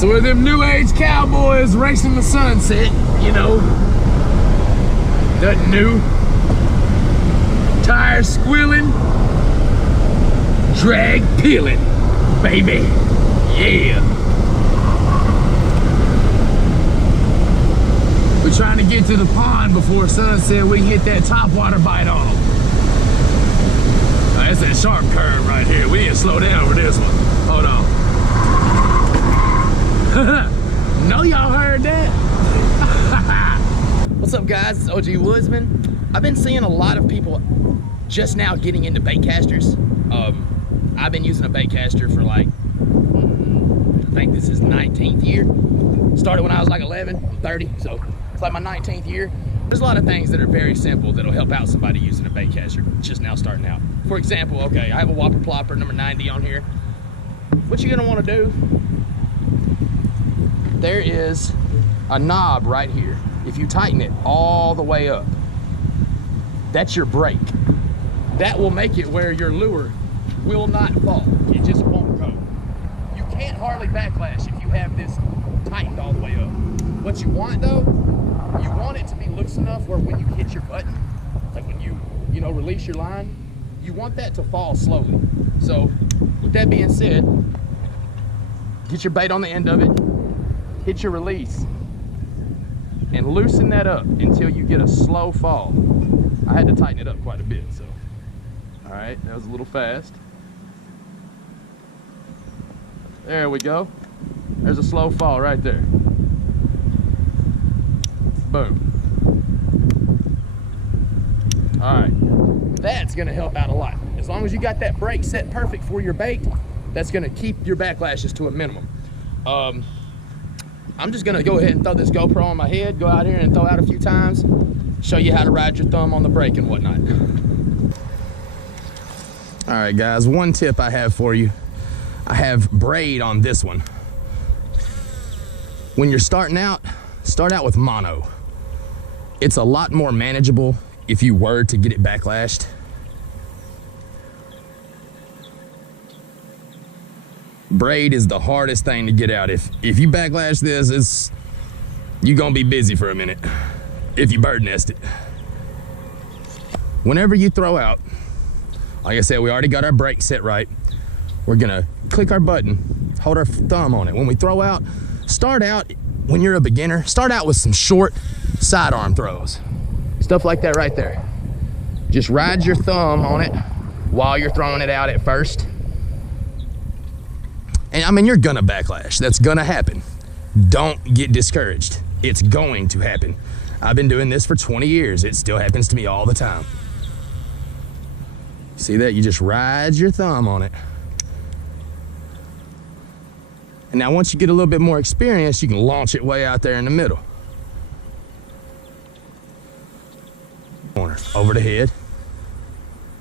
So we're them new age cowboys racing the sunset, you know. Nothing new. Tires squealing. Drag peeling, baby. Yeah. We're trying to get to the pond before sunset. We can hit that top water bite on them. That's that sharp curve right here. We need to slow down for this one. Hold on. Know y'all heard that? What's up, guys? It's OG Woodsman. I've been seeing a lot of people just now getting into baitcasters. I've been using a baitcaster for like, I think this is 19th year. Started when I was like 11, I'm 30, so it's like my 19th year. There's a lot of things that are very simple that'll help out somebody using a baitcaster just now starting out. For example, okay, I have a Whopper Plopper number 90 on here. What you're gonna wanna do, there is a knob right here. If you tighten it all the way up, that's your brake. That will make it where your lure will not fall. It just won't go. You can't hardly backlash if you have this tightened all the way up. What you want though, you want it to be loose enough where when you hit your button, like when you release your line, you want that to fall slowly. So with that being said, get your bait on the end of it, hit your release, and loosen that up until you get a slow fall. I had to tighten it up quite a bit, so. All right, that was a little fast. There we go. There's a slow fall right there. Boom. All right, that's gonna help out a lot. As long as you got that brake set perfect for your bait, that's gonna keep your backlashes to a minimum. I'm just gonna go ahead and throw this GoPro on my head, go out here and throw out a few times, show you how to ride your thumb on the brake and whatnot. All right, guys, one tip I have for you. I have braid on this one. When you're starting out, start out with mono. It's a lot more manageable if you were to get it backlashed. Braid is the hardest thing to get out. If you backlash this, you're gonna be busy for a minute if you bird nest it. Whenever you throw out, like I said, we already got our brake set right. We're gonna click our button, hold our thumb on it. When we throw out, start out, when you're a beginner, start out with some short sidearm throws. Stuff like that right there. Just ride your thumb on it while you're throwing it out at first. And I mean, you're gonna backlash. That's gonna happen. Don't get discouraged. It's going to happen. I've been doing this for 20 years. It still happens to me all the time. See that? You just ride your thumb on it. And now once you get a little bit more experience, you can launch it way out there in the middle. Corner, over the head.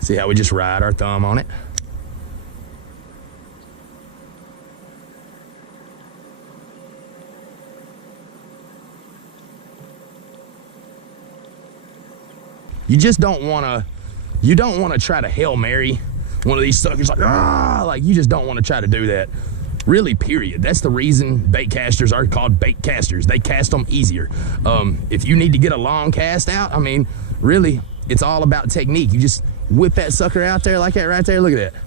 See how we just ride our thumb on it? You just don't wanna try to Hail Mary one of these suckers like you just don't wanna try to do that. Really, period. That's the reason baitcasters are called baitcasters. They cast them easier. If you need to get a long cast out, I mean, really, it's all about technique. You just whip that sucker out there like that right there. Look at that.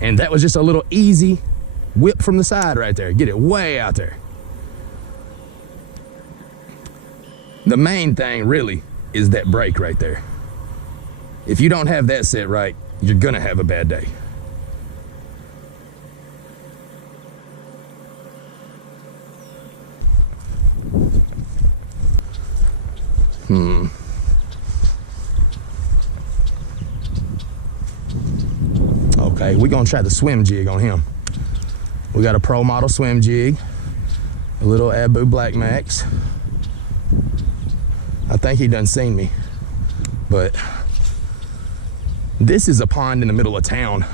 And that was just a little easy whip from the side right there. Get it way out there. The main thing really is that brake right there. If you don't have that set right, you're gonna have a bad day. Okay, we're gonna try the swim jig on him. We got a pro model swim jig, a little Abu Black Max. I think he done seen me, but this is a pond in the middle of town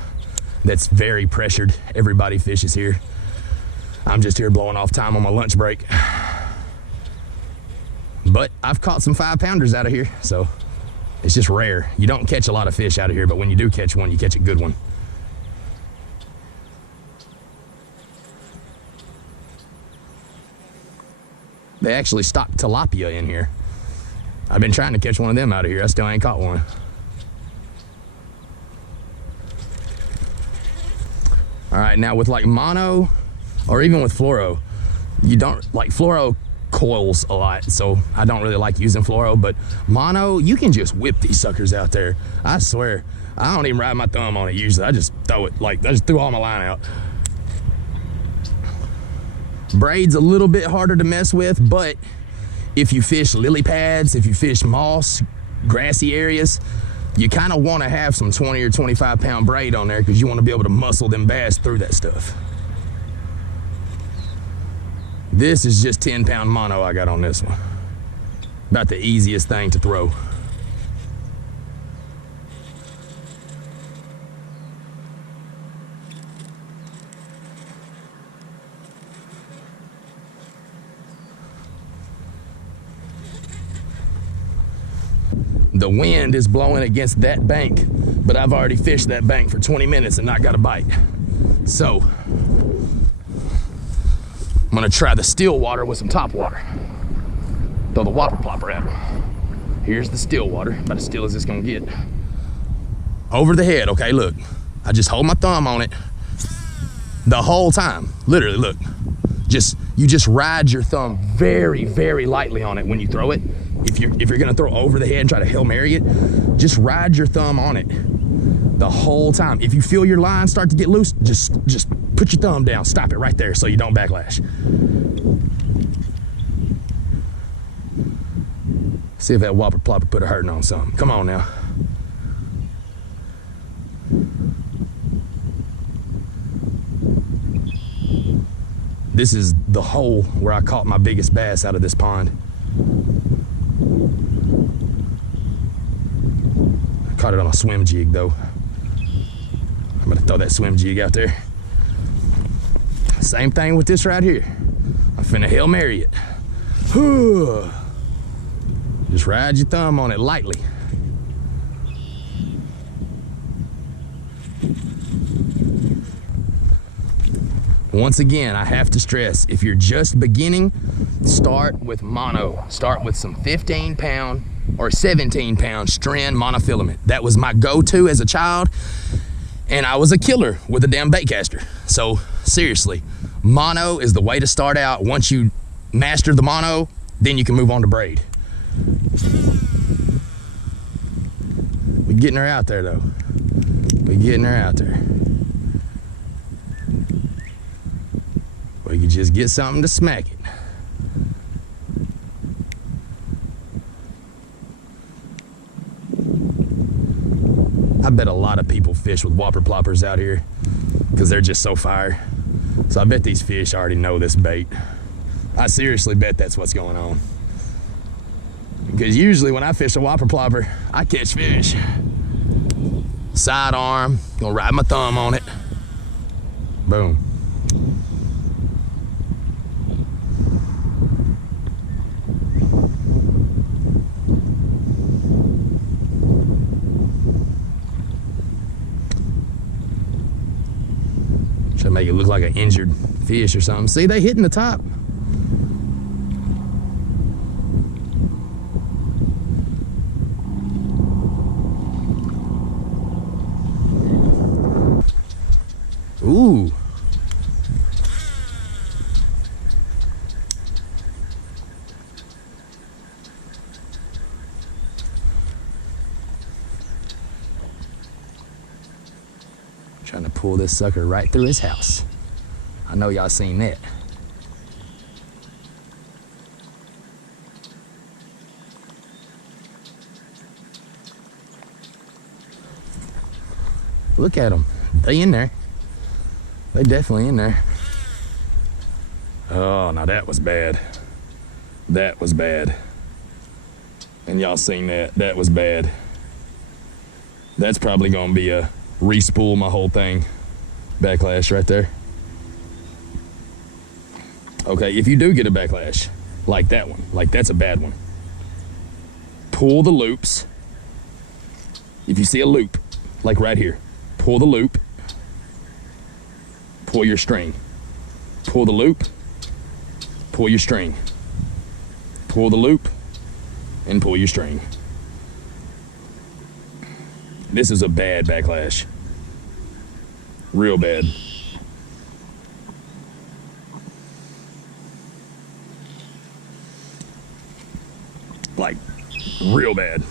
that's very pressured. Everybody fishes here. I'm just here blowing off time on my lunch break. But I've caught some 5-pounders out of here, so it's just rare. You don't catch a lot of fish out of here, but when you do catch one, you catch a good one. They actually stocked tilapia in here. I've been trying to catch one of them out of here. I still ain't caught one. All right, now with like mono or even with fluoro, you don't like fluoro coils a lot, so I don't really like using fluoro, but mono, you can just whip these suckers out there. I swear, I don't even ride my thumb on it usually. I just throw it, like I just threw all my line out. Braid's a little bit harder to mess with, but if you fish lily pads, if you fish moss, grassy areas, you kind of want to have some 20 or 25 pound braid on there because you want to be able to muscle them bass through that stuff. This is just 10 pound mono I got on this one. About the easiest thing to throw. The wind is blowing against that bank, but I've already fished that bank for 20 minutes and not got a bite. So, I'm gonna try the still water with some top water. Throw the whopper plopper at them. Here's the still water, about as still as it's gonna get. Over the head, okay, look. I just hold my thumb on it the whole time. Literally, look. You just ride your thumb very, very lightly on it when you throw it. If you're gonna throw over the head and try to Hail Mary it, just ride your thumb on it the whole time. If you feel your line start to get loose, just put your thumb down, stop it right there so you don't backlash. See if that whopper plopper put a hurting on something. Come on now. This is the hole where I caught my biggest bass out of this pond. I caught it on a swim jig though. I'm gonna throw that swim jig out there. Same thing with this right here. I'm finna Hail Mary it. Just ride your thumb on it lightly. Once again, I have to stress, if you're just beginning, start with mono. Start with some 15 pound or 17 pound strand monofilament. That was my go-to as a child, and I was a killer with a damn baitcaster. So seriously, mono is the way to start out. Once you master the mono, then you can move on to braid. We're getting her out there though. We're getting her out there. Or you could just get something to smack it. I bet a lot of people fish with whopper ploppers out here because they're just so fire. So I bet these fish already know this bait. I seriously bet that's what's going on. Because usually when I fish a whopper plopper, I catch fish. Sidearm, gonna ride my thumb on it. Boom. Try to make it look like an injured fish or something. See, they hitting the top. Ooh. Trying to pull this sucker right through his house. I know y'all seen that. Look at them. They in there. They definitely in there. Oh, now that was bad. That was bad. And y'all seen that. That was bad. That's probably gonna be a re-spool my whole thing. Backlash right there. Okay, if you do get a backlash, like that one, like that's a bad one, pull the loops. If you see a loop, like right here, pull the loop, pull your string. Pull the loop, pull your string. pull the loop and pull your string. This is a bad backlash. Real bad. Like, real bad.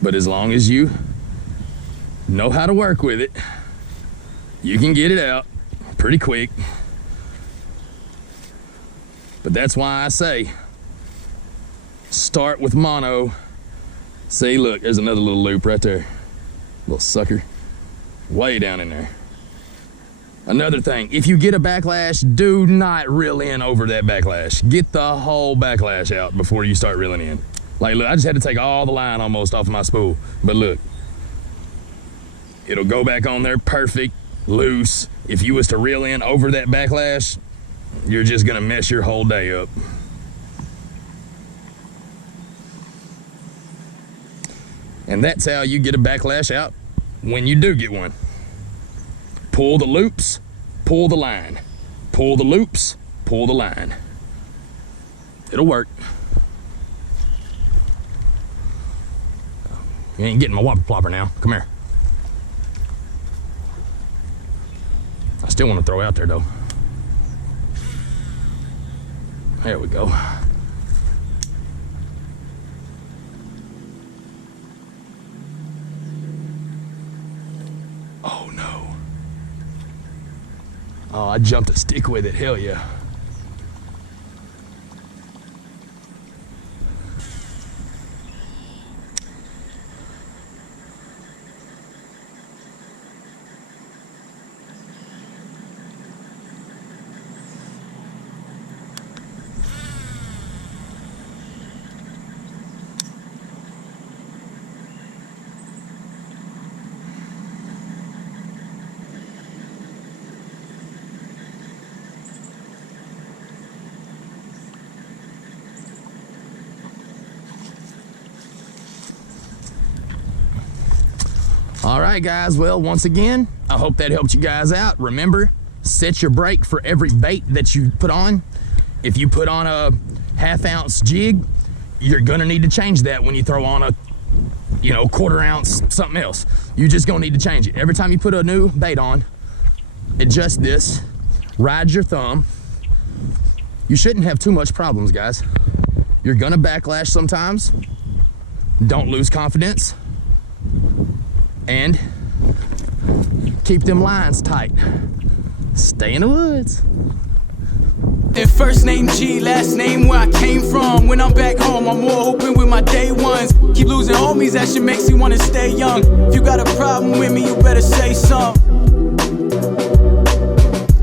But as long as you know how to work with it, you can get it out pretty quick. But that's why I say, start with mono. See, look, there's another little loop right there. Little sucker. Way down in there. Another thing, if you get a backlash, do not reel in over that backlash. Get the whole backlash out before you start reeling in. Like, look, I just had to take all the line almost off of my spool. But look, it'll go back on there perfect, loose. If you was to reel in over that backlash, you're just gonna mess your whole day up. And that's how you get a backlash out when you do get one. Pull the loops, pull the line. Pull the loops, pull the line. It'll work. You ain't getting my whopper plopper now. Come here. I still want to throw out there though. There we go. Oh no. Oh, I jumped a stick with it, hell yeah. All right, guys, well, once again, I hope that helped you guys out. Remember, set your brake for every bait that you put on. If you put on a 1/2 ounce jig, you're gonna need to change that when you throw on a, 1/4 ounce something else. You're just gonna need to change it. Every time you put a new bait on, adjust this, ride your thumb. You shouldn't have too much problems, guys. You're gonna backlash sometimes. Don't lose confidence. And keep them lines tight. Stay in the woods. And first name G, last name where I came from. When I'm back home, I'm more open with my day ones. Keep losing homies, that shit makes you wanna stay young. If you got a problem with me, you better say something.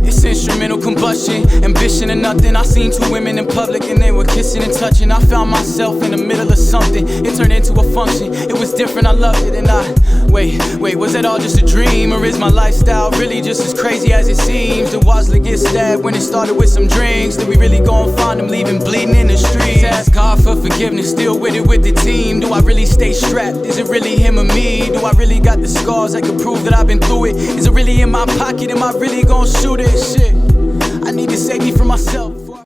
It's instrumental combustion, ambition or nothing. I seen 2 women in public and they were kissing and touching. I found myself in the middle of something. It turned into a function. It was different, I loved it, and wait, was that all just a dream? Or is my lifestyle really just as crazy as it seems? Did Wasley get stabbed when it started with some drinks? Did we really go and find him leaving bleeding in the streets? Ask God for forgiveness, still with it with the team. Do I really stay strapped? Is it really him or me? Do I really got the scars that could prove that I've been through it? Is it really in my pocket? Am I really gonna shoot it? Shit, I need to save me from myself.